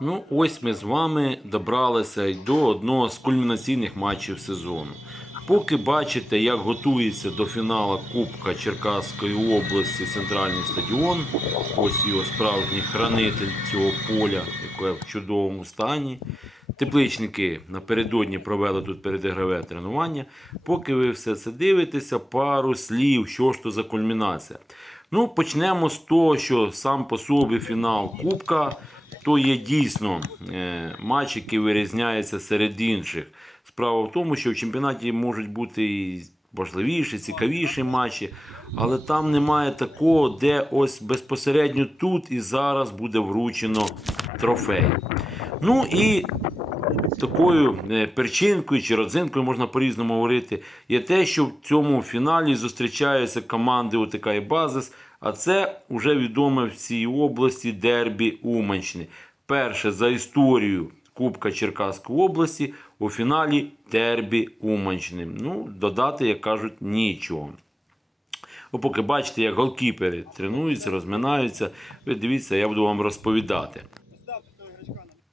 Ну, ось ми з вами добралися й до одного з кульмінаційних матчів сезону. Поки бачите, як готується до фіналу Кубка Черкаської області центральний стадіон, ось його справжній хранитель цього поля, яке в чудовому стані. Тепличники напередодні провели тут передігрове тренування. Поки ви все це дивитеся, пару слів, що ж то за кульмінація. Ну, почнемо з того, що сам по собі фінал Кубка то є дійсно е, матч, який вирізняється серед інших. Справа в тому, що в чемпіонаті можуть бути і важливіші, цікавіші матчі, але там немає такого, де ось безпосередньо тут і зараз буде вручено трофей. Ну і такою е, перчинкою чи родзинкою можна по-різному говорити, є те, що в цьому фіналі зустрічаються команди ОТК і Базис, а це вже відоме в цій області дербі Уманщини. Перше за історію Кубка Черкаської області у фіналі дербі Уманщини. Ну, додати, як кажуть, нічого. Ви поки бачите, як голкіпери тренуються, розминаються. Ви дивіться, я буду вам розповідати.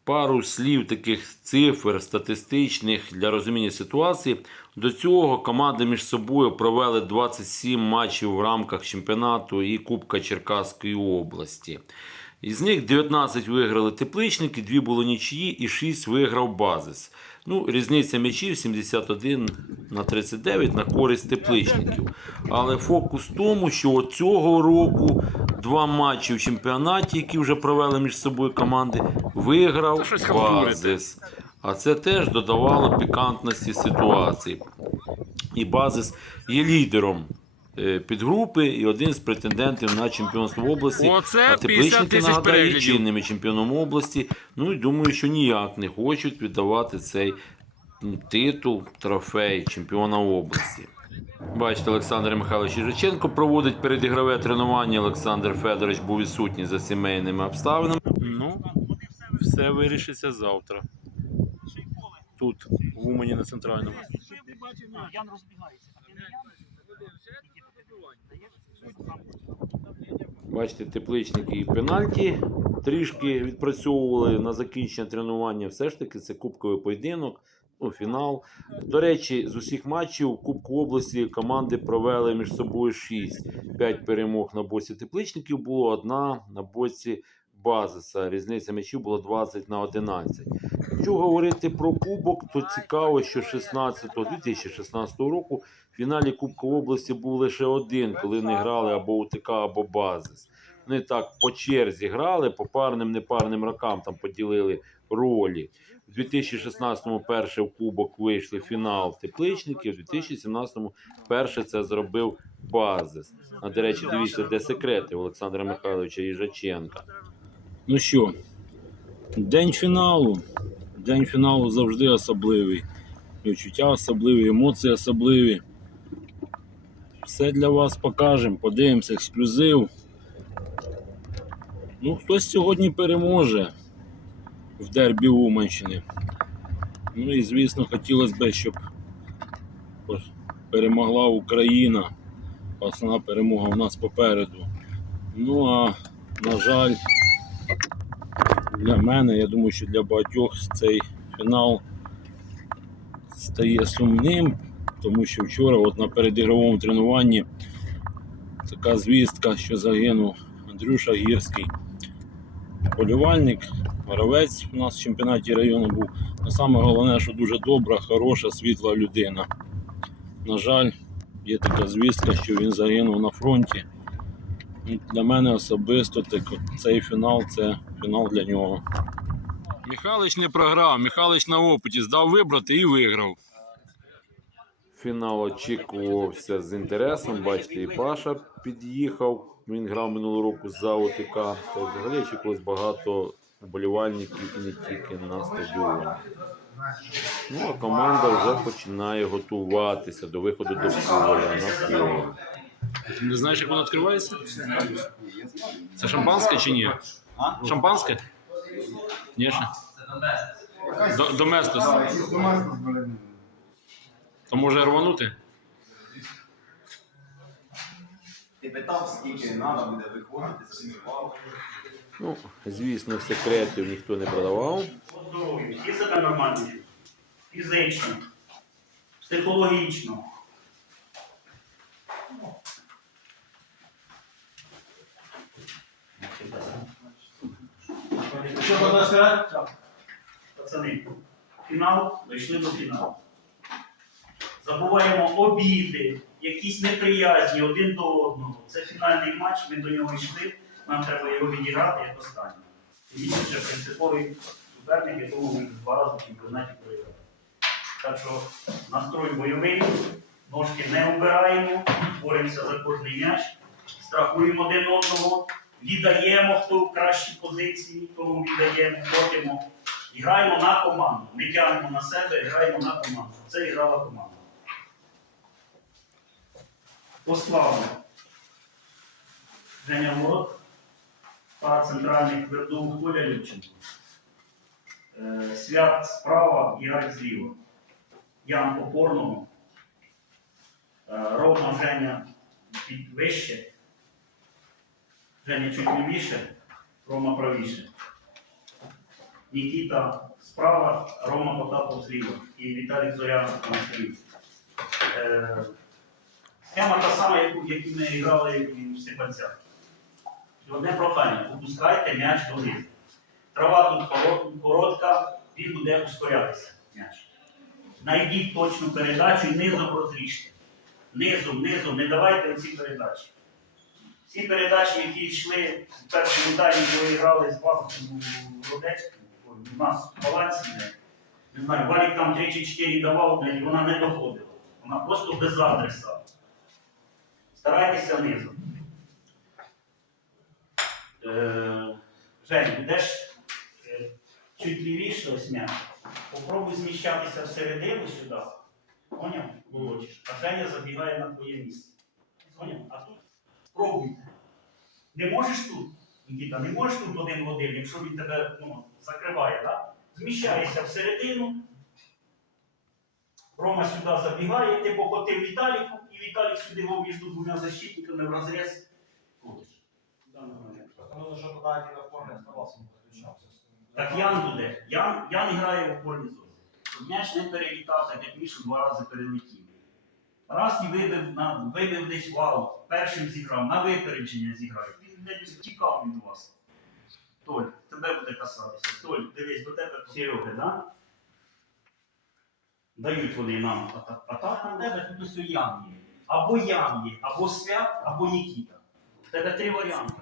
Пару слів таких цифр статистичних для розуміння ситуації. До цього команди між собою провели 27 матчів в рамках чемпіонату і Кубка Черкаської області. Із них 19 виграли тепличники, 2 були нічиї і 6 виграв базис. Ну, різниця м'ячів 71 на 39 на користь тепличників. Але фокус в тому, що от цього року два матчі в чемпіонаті, які вже провели між собою команди, виграв базис. А це теж додавало пікантності ситуації. І базис є лідером підгрупи і один з претендентів на чемпіонство області. Оце а 50 тепличники нагадаю є чинними чемпіоном області. Ну і думаю, що ніяк не хочуть віддавати цей титул, трофей чемпіона області. Бачите, Олександр Михайлович Їжаченко проводить передігрове тренування. Олександр Федорович був відсутній за сімейними обставинами. Ну, все вирішиться завтра. Тут, в Умані на центральному. Ти не Ян? Бачите, тепличники і пенальті трішки відпрацьовували на закінчення тренування. Все ж таки, це кубковий поєдинок, ну, фінал. До речі, з усіх матчів Кубку області команди провели між собою 6. 5 перемог на боці тепличників було, одна на боці базиса. Різниця м'ячів була 20 на 11. Якщо говорити про кубок, то цікаво, що 16 2016 року в фіналі Кубка області був лише один, коли вони грали або УТК, або Базис. Вони так по черзі грали, по парним, непарним рокам там поділили ролі. У 2016-му перше в Кубок вийшли в фінал тепличників, у 2017-му перше це зробив Базис. А до речі, дивіться, де секрети Олександра Михайловича Їжаченка. Ну що, день фіналу. День фіналу завжди особливий. Відчуття особливі, емоції особливі. Все для вас покажемо, подивимося, ексклюзив. Ну, хтось сьогодні переможе в дербі Уманщини. Ну і звісно, хотілося б, щоб перемогла Україна. Основна перемога у нас попереду. Ну а на жаль, для мене, я думаю, що для багатьох цей фінал стає сумним, тому що вчора, от на передігровому тренуванні, така звістка, що загинув Андрюша Гірський, полювальник, гравець у нас в чемпіонаті району був. А саме головне, що дуже добра, хороша, світла людина. На жаль, є така звістка, що він загинув на фронті. Для мене особисто так, цей фінал це фінал для нього. Михайлович не програв, Михайлович на опиті здав вибрати і виграв. Фінал очікувався з інтересом. Бачите, і Паша під'їхав. Він грав минулого року за ОТК. То взагалі очікувалось багато вболівальників і не тільки на стадіоні. Ну а команда вже починає готуватися до виходу до поля на поле. Не знаєш, як воно відкривається? Це шампанське чи ні? Шампанське? Ні, ще? До- Доместос. То може рванути? Ти питав, скільки треба буде виходити, зафіксував. Ну, звісно, секретів ніхто не продавав. По здоров'ю. Всі себе нормально. чують? Фізично, психологічно. Що можна сказати? Так. Пацани, фінал, дійшли до фіналу. Забуваємо обіди, якісь неприязні один до одного. Це фінальний матч, ми до нього йшли, нам треба його відіграти як останній. Він вже принциповий суперник, якому ми два рази в чемпіонаті проіграли. Так що настрой бойовий, ножки не обираємо, боремося за кожний м'яч, страхуємо один одного, віддаємо, хто в кращій позиції, тому віддаємо. І граємо на команду. Не тягнемо на себе, граємо на команду. Це і грала команда. Пославно. Женя Ворот, пара центральних твердого Коля Любченко. Е, Свят справа, Ярик зліва. Ян опорного. Е, Рома Женя вище. Женя чуть лівіше, Рома правіше. Нікіта справа, Рома Потапов зліва і Віталій Зорян на стрій. Е, Схема та сама, яку, яку ми грали в Степанцях. Одне прохання, попускайте м'яч донизу. Трава тут коротка, він буде ускорятися м'яч. Найдіть точну передачу і низом розріжте. Низом, низом, не давайте оці передачі. Всі передачі, які йшли в першому таймі, коли грали з вас в Родецьку, у нас в балансі, не, знаю, Валік там 3 чи 4 давав, і вона не доходила. Вона просто без адреса. Старайтеся низом. Е, Жень, будеш е, чуть лівіше ось м'яч. Попробуй зміщатися всередину сюди. Поняв? Волочиш. А Женя забігає на твоє місце. Поняв? А тут спробуйте. Не можеш тут, Нікіта, не можеш тут один в один, якщо він тебе ну, закриває, так? Зміщаєшся всередину. Рома сюди забігає, ти покотив Віталіку, і Віталік сюди його між двома защитниками в не підключався. Так Ян буде. Ян, Ян грає в опорній зоні. М'яч не перелітав, так як Мішу два рази перелетів. Раз і вибив, на, вибив десь вал, першим зіграв, на випередження зіграє. Він не тікав від вас. Толь, тебе буде касатися. Толь, дивись, до тебе Серега, да? Дають вони нам атаку. А так на тебе тут ось Ян є. Або Ян є, або Свят, або Нікіта. В тебе три варіанти.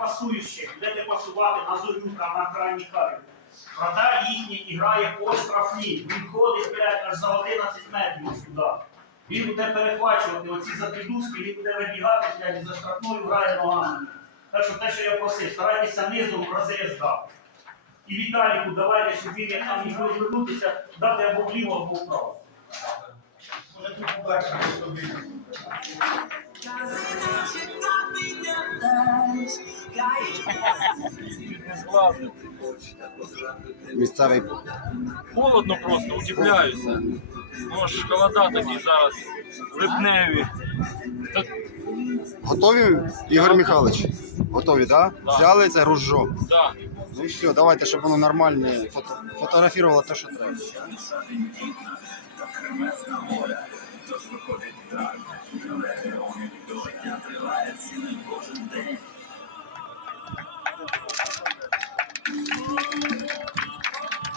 Не пасуючи, будете пасувати на зорюка, на крайній карі. Вратар їхній і грає по штрафні. Він ходить, блядь, аж за 11 метрів сюди. Він буде перехвачувати оці закидушки, він буде вибігати, блядь, за штрафною грає ногами. Так що те, що я просив, старайтеся низом в розріз дати. І Віталіку давайте, щоб він як там міг розвернутися, дати або вліво, або вправо. Може тут побачити, що. Місцевий Холодно просто, удивляюся. Ну ж холода такі зараз липневі. Та, Готові, Ігор Михайлович? Готові. Да? Да. Взяли це ружо. да. Ну і все, давайте, щоб воно нормально фото, фотографувало те, що треба.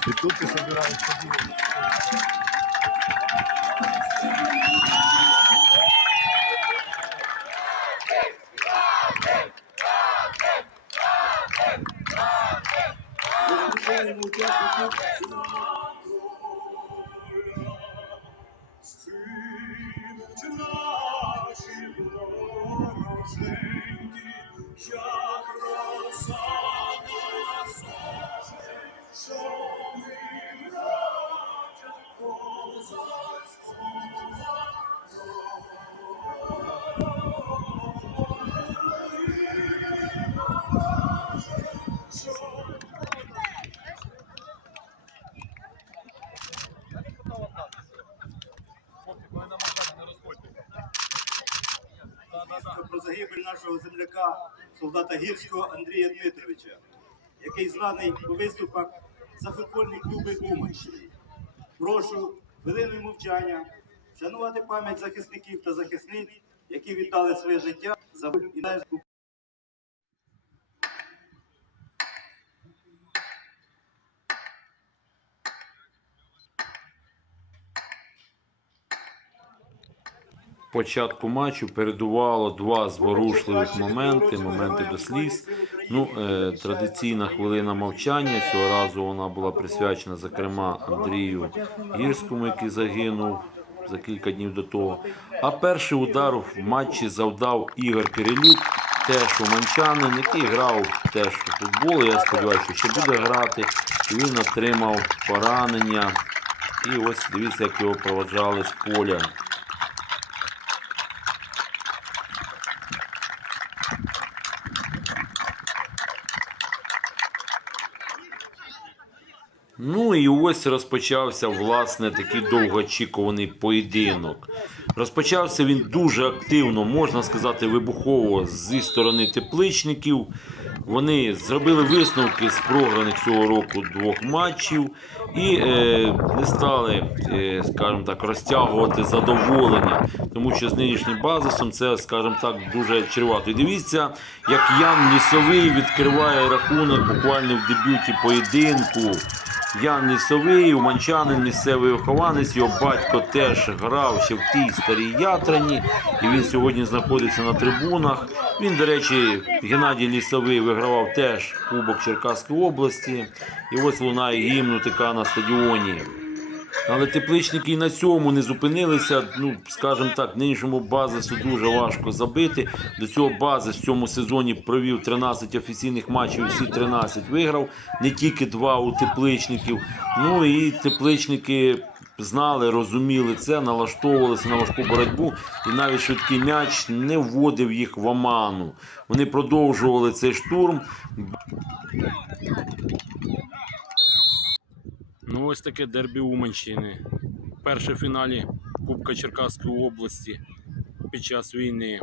І тут ти собираєш подивитися. Про загибель нашого земляка, солдата гірського Андрія Дмитровича, який зраний у виступах за футбольні клуби Уманщини. Прошу хвилиною мовчання вшанувати пам'ять захисників та захисниць, які віддали своє життя за і Початку матчу передувало два зворушливих моменти, моменти до сліз. Ну, е, традиційна хвилина мовчання. Цього разу вона була присвячена, зокрема, Андрію Гірському, який загинув за кілька днів до того. А перший удар в матчі завдав Ігор Кирилюк, теж уманчанин, який грав теж у футбол. Я сподіваюся, що ще буде грати. І він отримав поранення. І ось дивіться, як його проводжали з поля. Ну і ось розпочався власне такий довгоочікуваний поєдинок. Розпочався він дуже активно, можна сказати, вибухово зі сторони тепличників. Вони зробили висновки з програних цього року двох матчів і е, не стали, е, скажімо так, розтягувати задоволення, тому що з нинішнім базисом це, скажімо так, дуже чревато. І дивіться, як Ян Лісовий відкриває рахунок буквально в дебюті поєдинку. Ян Лісовий, уманчанин, місцевий вихованець, його батько теж грав ще в тій старій ятрині, і він сьогодні знаходиться на трибунах. Він, до речі, Геннадій Лісовий вигравав теж Кубок Черкаської області. І ось лунає гімн УТК на стадіоні. Але тепличники і на цьому не зупинилися. Ну, скажімо так, нинішньому базису дуже важко забити. До цього базис в цьому сезоні провів 13 офіційних матчів, всі 13 виграв, не тільки два у тепличників. Ну і тепличники знали, розуміли це, налаштовувалися на важку боротьбу, і навіть швидкий м'яч не вводив їх в оману. Вони продовжували цей штурм. Ну, ось таке дербі Уманщини. Перше фіналі Кубка Черкаської області під час війни.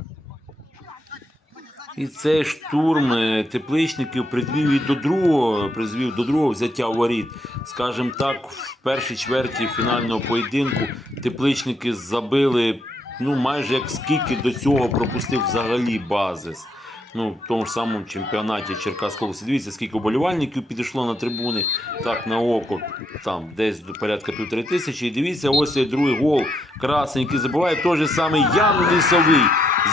І цей штурм е, тепличників призвів і до другого, призвів до другого взяття воріт. Скажімо так, в першій чверті фінального поєдинку тепличники забили ну, майже як скільки до цього пропустив взагалі базис. Ну, в тому ж самому чемпіонаті Черкаської. Дивіться, скільки вболівальників підійшло на трибуни, так на око, там десь до порядка півтори тисячі. І дивіться, ось цей другий гол. Красень, який забиває той же самий Ян Лісовий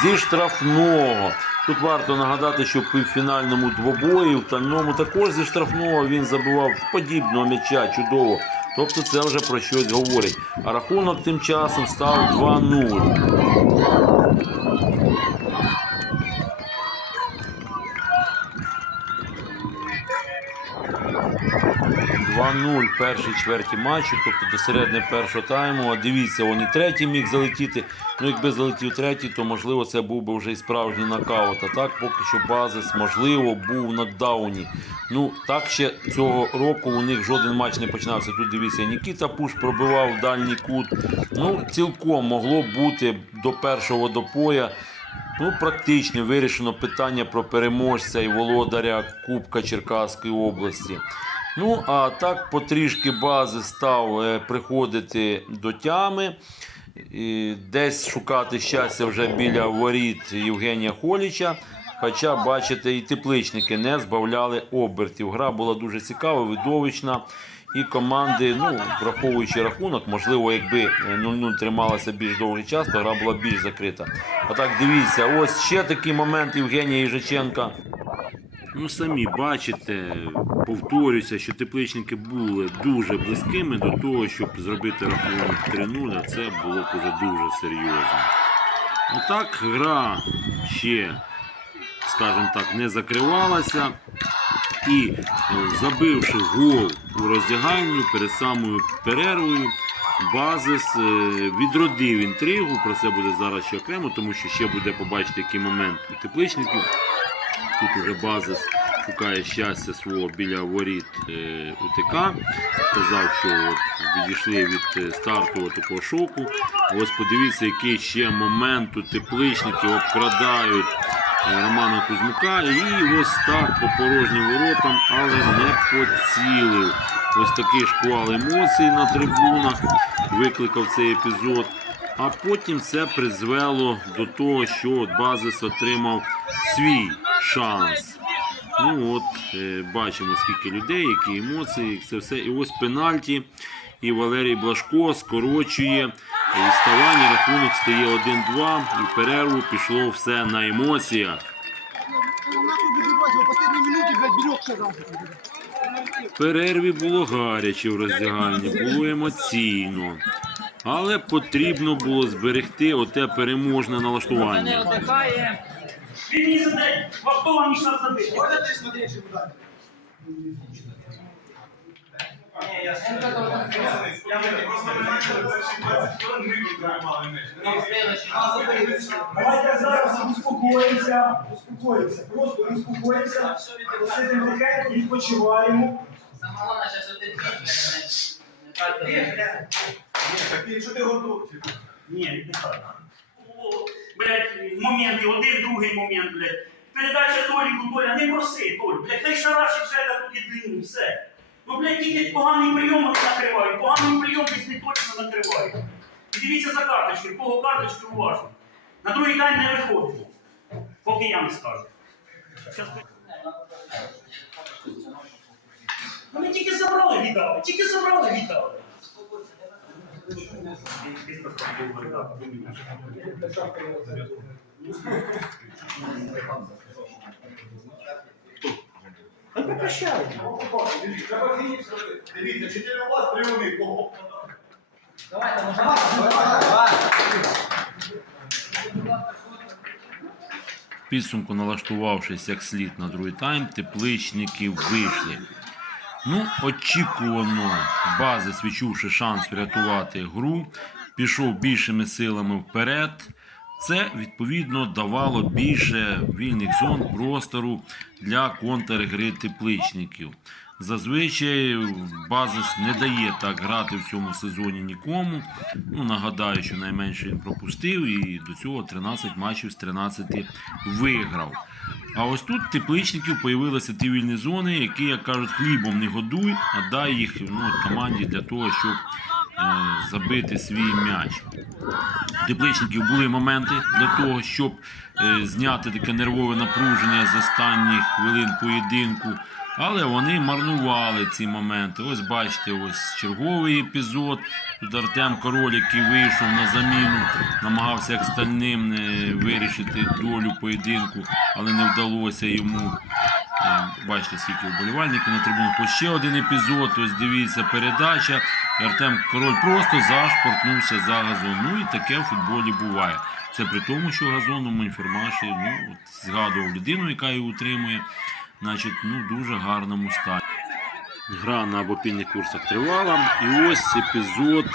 зі штрафного. Тут варто нагадати, що в півфінальному двобої в Тальному також зі штрафного він забивав подібного м'яча чудово. Тобто це вже про щось говорить. А рахунок тим часом став 2-0. 2-0 в першій чверті матчу, тобто до середини першого тайму. А дивіться, він і третій міг залетіти. Ну, якби залетів третій, то можливо це був би вже і справжній нокаут. А так поки що базис, можливо, був в нокдауні. Ну, так ще цього року у них жоден матч не починався. Тут дивіться, Нікіта Пуш пробивав дальній кут. Ну, цілком могло бути до першого водопоя. Ну, практично вирішено питання про переможця і володаря Кубка Черкаської області. Ну, а так потрішки бази став е, приходити до тями. І десь шукати щастя вже біля воріт Євгенія Холіча. Хоча, бачите, і тепличники не збавляли обертів. Гра була дуже цікава, видовищна. І команди, ну, враховуючи рахунок, можливо, якби е, 0-0 трималася більш довгий час, то гра була більш закрита. А так дивіться, ось ще такий момент Євгенія Їжаченка. Ну, самі бачите, повторюся, що тепличники були дуже близькими до того, щоб зробити рахунок 3-0, а це було б уже дуже серйозно. Ну так, гра ще, скажімо так, не закривалася. І е, забивши гол у роздягальню перед самою перервою, Базис е, відродив інтригу. Про це буде зараз ще окремо, тому що ще буде побачити який момент у тепличників. Тут уже базис шукає щастя свого біля воріт е, УТК. Казав, що от відійшли від е, стартового такого шоку. Ось подивіться, який ще момент у тепличники обкрадають е, Романа Кузьмука. І ось так по порожнім воротам, але не поцілив. Ось такий шквал емоцій на трибунах викликав цей епізод. А потім це призвело до того, що Базис отримав свій шанс. Ну от, е, бачимо, скільки людей, які емоції, це все. І ось пенальті. І Валерій Блажко скорочує відставання. Рахунок стає 1-2. І в перерву пішло все на емоціях. В перерві було гаряче в роздягальні, було емоційно. Але потрібно було зберегти оте переможне налаштування. Він мені задає, хто вам мішав забити? Давайте зараз успокоїмося, успокоїмося, просто успокоїмося, посидимо тихенько, відпочиваємо. Самого зараз один не Такий, що ти готовий? Ні, не так. Блядь, моменти, один, другий момент, блядь. Передача Толіку, Толя, не проси, Толь, блядь, хай шарашить Жека туди длину, все. Ну, блядь, тільки поганий прийом вони накривають, поганий прийом десь не точно накривають. І дивіться за карточкою, кого карточки уважно. На другий день не виходимо, поки я не скажу. Щас Ну, Ми тільки забрали, віддали, тільки забрали, віддали. Хай прекращають. Треба. Дивіться, чотири у вас, три у них. Давайте, може. В підсумку, налаштувавшись як слід на другий тайм, тепличники вийшли. Ну, очікувано, базис, відчувши шанс врятувати гру, пішов більшими силами вперед. Це відповідно давало більше вільних зон простору для контргри тепличників. Зазвичай базис не дає так грати в цьому сезоні нікому. Ну, нагадаю, що найменше він пропустив і до цього 13 матчів з 13 виграв. А ось тут тепличників появилися вільні зони, які, як кажуть, хлібом не годуй, а дай їх ну, команді для того, щоб е, забити свій м'яч. Тепличників були моменти для того, щоб е, зняти таке нервове напруження з останніх хвилин поєдинку. Але вони марнували ці моменти. Ось бачите, ось черговий епізод. Тут Артем Король, який вийшов на заміну, намагався як стальним е, вирішити долю поєдинку, але не вдалося йому. Е, Бачите, скільки вболівальників на трибунах. Ось ще один епізод. Ось дивіться, передача. Артем Король просто зашпортнувся за газон. Ну і таке в футболі буває. Це при тому, що газон у Монфермаші ну, згадував людину, яка його утримує, значить, ну, дуже гарному стані. Гра на обопільних курсах тривала. І ось епізод.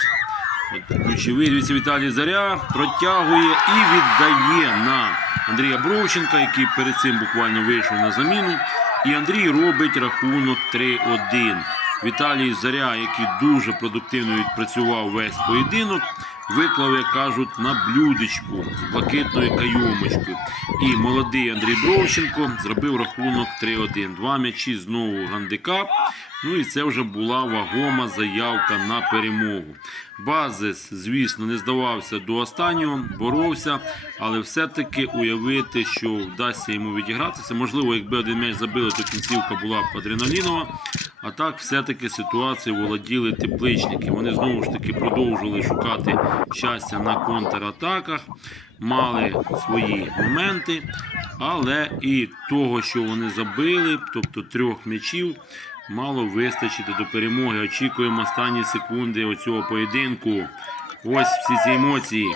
От, ключовий дивіться, Віталій Заря протягує і віддає на Андрія Бровченка, який перед цим буквально вийшов на заміну. І Андрій робить рахунок 3-1. Віталій Заря, який дуже продуктивно відпрацював весь поєдинок, виклав, як кажуть, на блюдечку з блакитною кайомочкою. І молодий Андрій Бровченко зробив рахунок 3-1. Два м'ячі знову гандикап. Ну і це вже була вагома заявка на перемогу. Базис, звісно, не здавався до останнього, боровся, але все-таки уявити, що вдасться йому відігратися. Можливо, якби один м'яч забили, то кінцівка була б адреналінова. А так, все-таки ситуацією володіли тепличники. Вони знову ж таки продовжували шукати щастя на контратаках, мали свої моменти, але і того, що вони забили, тобто трьох м'ячів, мало вистачити до перемоги. Очікуємо останні секунди оцього поєдинку. Ось всі ці емоції.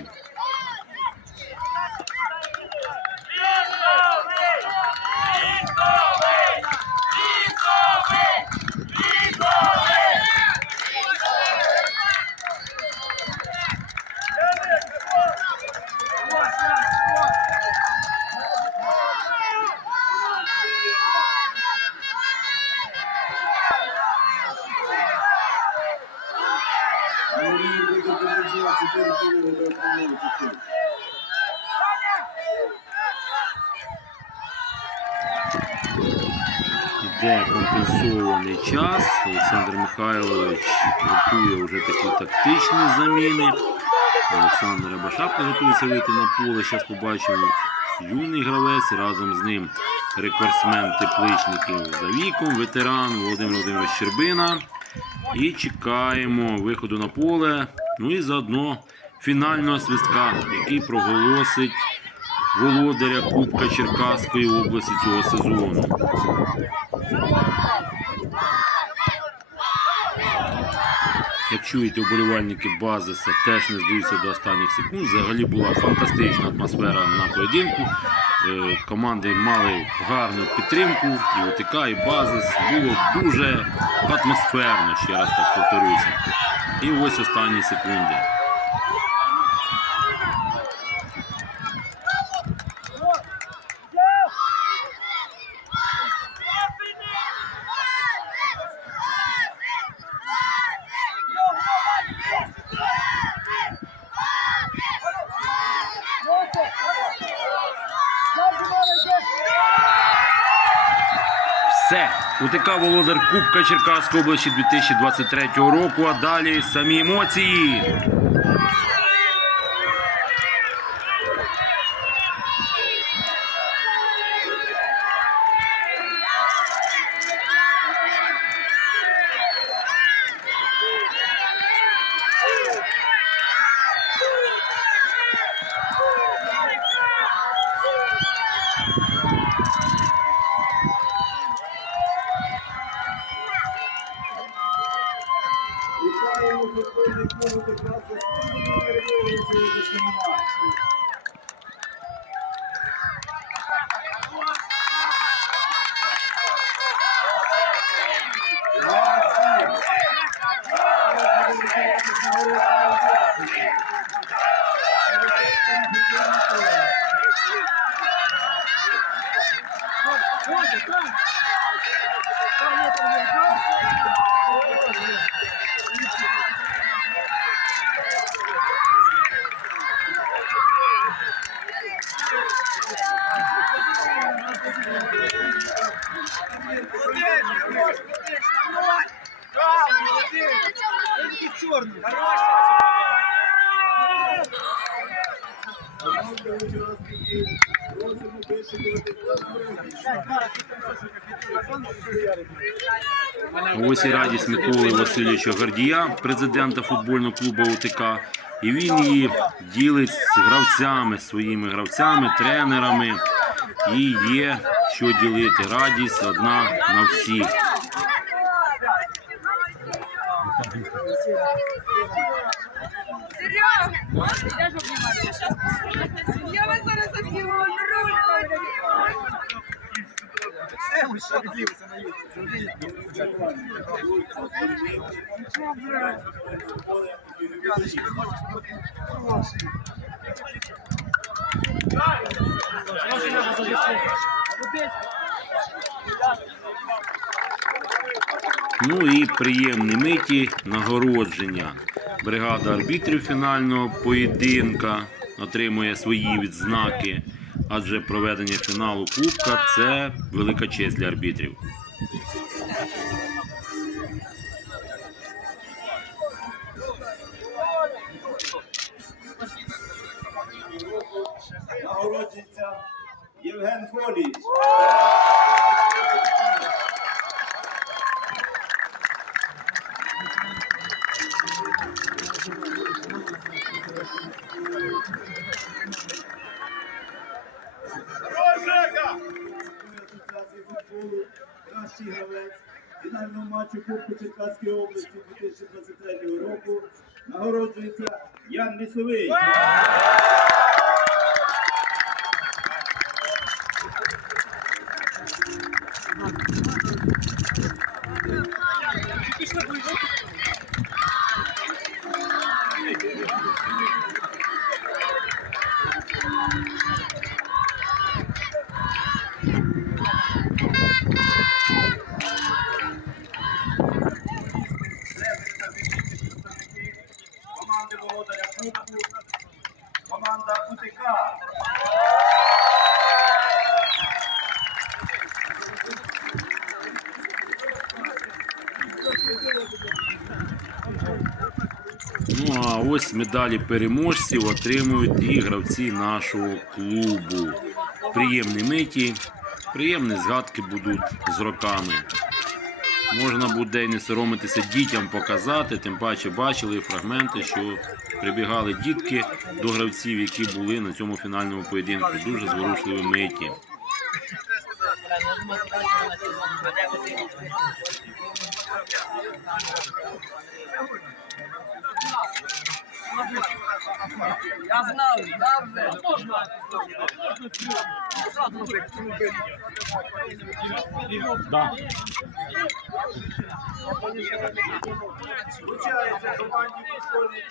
Андрій Дубовича 4 хвилини до основної частини. Іде компенсований час. Олександр Михайлович готує вже такі тактичні заміни. Олександр Рябошапка готується вийти на поле. Зараз побачимо юний гравець разом з ним рекордсмен тепличників за віком, ветеран Володимир Володимирович Щербина. І чекаємо виходу на поле. Ну і заодно фінального свистка, який проголосить володаря Кубка Черкаської області цього сезону. Як чуєте, вболівальники Базиса теж не здаються до останніх секунд. Взагалі була фантастична атмосфера на поєдинку. Е, Команди мали гарну підтримку, і ОТК, і Базис. Було дуже атмосферно, ще раз так повторюся. І ось останні секунди. УТК Володар Кубка Черкаської області 2023 року. А далі самі емоції. Вітаємо футбольний клуб «Техас» за спортивною перемогою у сьогоднішньому матчі. Учасників Ось і радість Миколи Васильовича Гордія, президента футбольного клубу УТК. І він її ділить з гравцями, своїми гравцями, тренерами. І є що ділити. Радість одна на всіх. Я вас зараз обніму, Ну і приємні миті нагородження. Бригада арбітрів фінального поєдинка отримує свої відзнаки, адже проведення фіналу Кубка це велика честь для арбітрів. Islam this way. Wow. Медалі переможців отримують і гравці нашого клубу. Приємні миті, приємні згадки будуть з роками. Можна буде не соромитися дітям показати, тим паче бачили фрагменти, що прибігали дітки до гравців, які були на цьому фінальному поєдинку. Дуже зворушливі миті. Я знав, знав вже. Вручається команді футбольний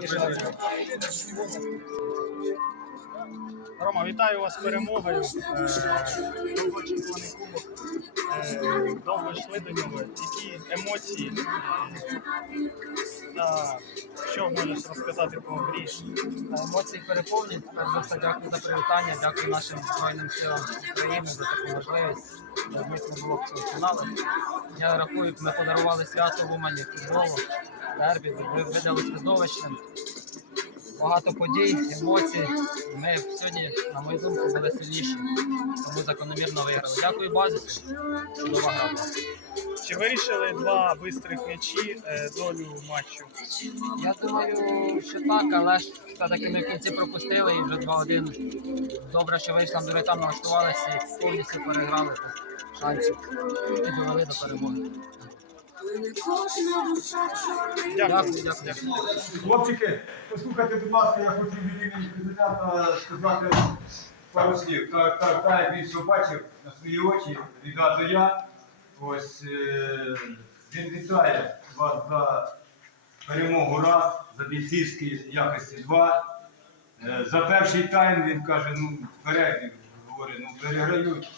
клуб УТК. Рома, вітаю вас з перемогою. Е, Довгоочікуваний кубок. Е, Довго йшли до нього. Які емоції? Та що можеш розказати по грі? Емоції переповнюють. Перш за все, дякую за привітання, дякую нашим Збройним силам України за таку можливість. Без них не було фіналу. Я рахую, ми подарували свято в Умані футболу, дербі, ви- видали видовищним. Багато подій, емоцій. Ми сьогодні, на мою думку, були сильніші, тому закономірно виграли. Дякую базі. Чудова гра. Чи вирішили два бистрих м'ячі е, долю матчу? Я думаю, що так, але ж все-таки ми в кінці пропустили і вже 2-1. Добре, що вийшли там другий там налаштувалися і повністю переграли шансів і довели до перемоги. Хлопчики, послухайте, будь ласка, я хочу від імені президента сказати пару слів. Так, так, так, як він все бачив на свої очі, відразу я. Ось е, він вітає вас за перемогу раз, за бійцівські якості два. Е, За перший тайм він каже, ну, перегрів, говорить, ну переграють.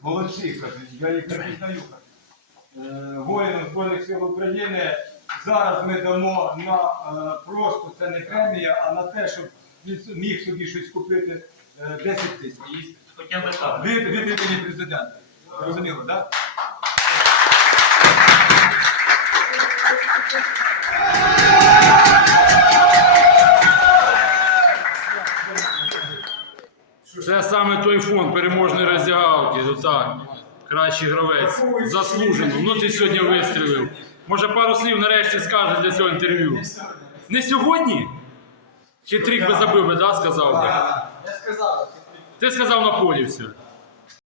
Молодці, каже, я їх не пізнаю. Е, Воїнам Збройних сил України зараз ми дамо на е, просто це не премія, а на те, щоб він міг собі щось купити е, 10 тисяч. Хоча б так. Від, від імені президента. Розуміло, так? Це саме той фонд переможної роздягалки. Так, кращий гравець. Заслужено. Ну ти сьогодні вистрілив. Може пару слів нарешті скажеш для цього інтерв'ю. Не сьогодні? Хитрик би забив би, да, сказав би? Я сказав. Ти сказав на полі все.